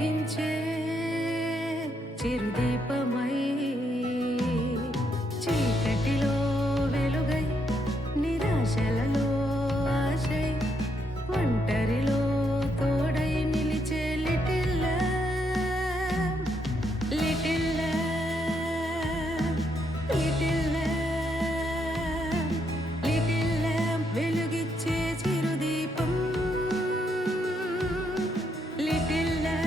వెలిగించే చిరుదీపమై చీకటిలో వెలుగై నిరాశలలో ఆశై ఒంటరిలో తోడై నిలిచే little lamp little lamp little lamp little lamp వెలుగిచ్చే చిరుదీపం little lamp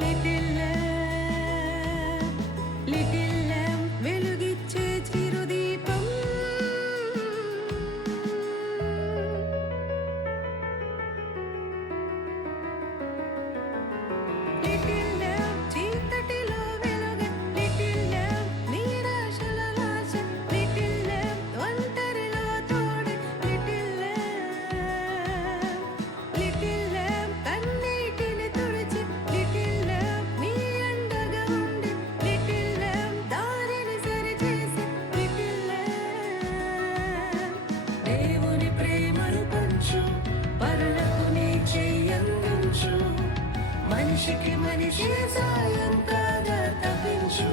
little lamp little lamp వెలుగిచ్చే చిరుదీపం లిటిల్ ల్యాంప్ చీకటిలో వెలుగై లిటిల్ ల్యాంప్ నిరాశల ఆశ లిటిల్ ల్యాంప్ ఒంటరిలో తోడై లిటిల్ ల్యాంప్ కన్నీటిని తుడిచి లిటిల్ ల్యాంప్ నీ అండగా ఉండి లిటిల్ ల్యాంప్ దారిని సరిచేసి లిటిల్ ల్యాంప్ దేవుని ప్రేమను పంచు పరులకు నీ చెయ్యందించు మనిషికి మనిషి సాయం కాగా తప్పించు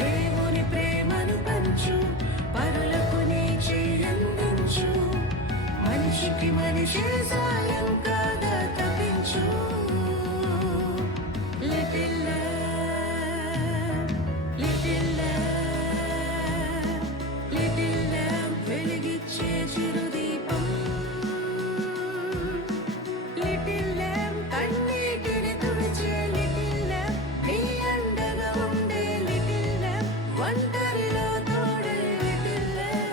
దేవుని ప్రేమను పంచు పరులకు నీ చెయ్యందించు మనిషికి మనిషి సాయం కాగా తప్పించు little lamp little lamp little lamp వెలిగిచ్చే చిరుదీపం లిటిల్ ల్యాంప్ కన్నీటిని తుడిచే లిటిల్ ల్యాంప్ నీ అండగా ఉండే లిటిల్ ల్యాంప్ ఒంటరిలో తోడే లిటిల్ ల్యాంప్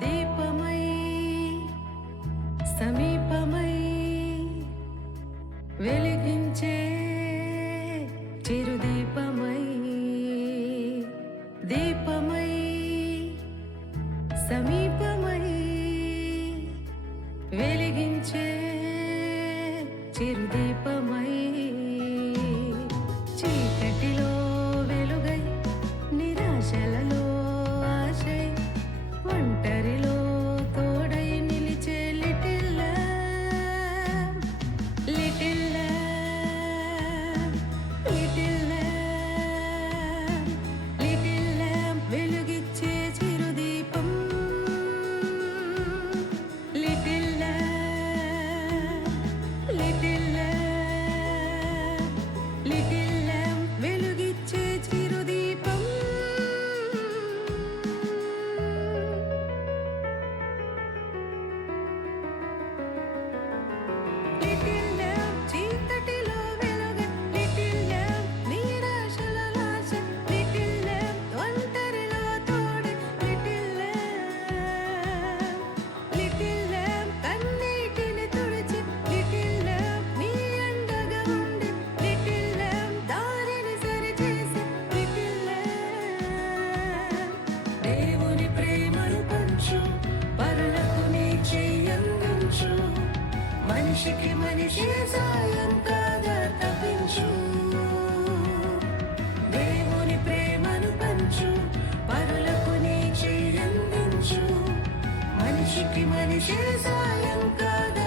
దీపమై సమీపమై వెలిగించే చిరుదీపమై దీపమై సమీపమై వెలిగించే చిరుదీపమై చీకటిలో వెలుగై నిరాశలలో ఆశై ఒంటరిలో తోడై నిలిచే little lamp little lamp little lamp little lamp వెలుగిచ్చే చిరుదీపం little lamp little lamp little lamp వెలుగిచ్చే చిరుదీపం లిటిల్ ల్యాంప్ చీకటిలో వెలుగై లిటిల్ ల్యాంప్ నిరాశల ఆశ లిటిల్ ల్యాంప్ ఒంటరిలో తోడై లిటిల్ ల్యాంప్ కన్నీటిని తుడిచి లిటిల్ ల్యాంప్ నీ అండగా ఉండి లిటిల్ ల్యాంప్ దారిని సరిచేసి లిటిల్ ల్యాంప్ దేవుని ప్రేమను పంచు పరులకు నీ చెయ్యందించు మనిషికి మనిషి సాయం కాగా తప్పించు దేవుని ప్రేమను పంచు పరులకు నీ చెయ్యందించు మనిషికి మనిషి సాయం కాగా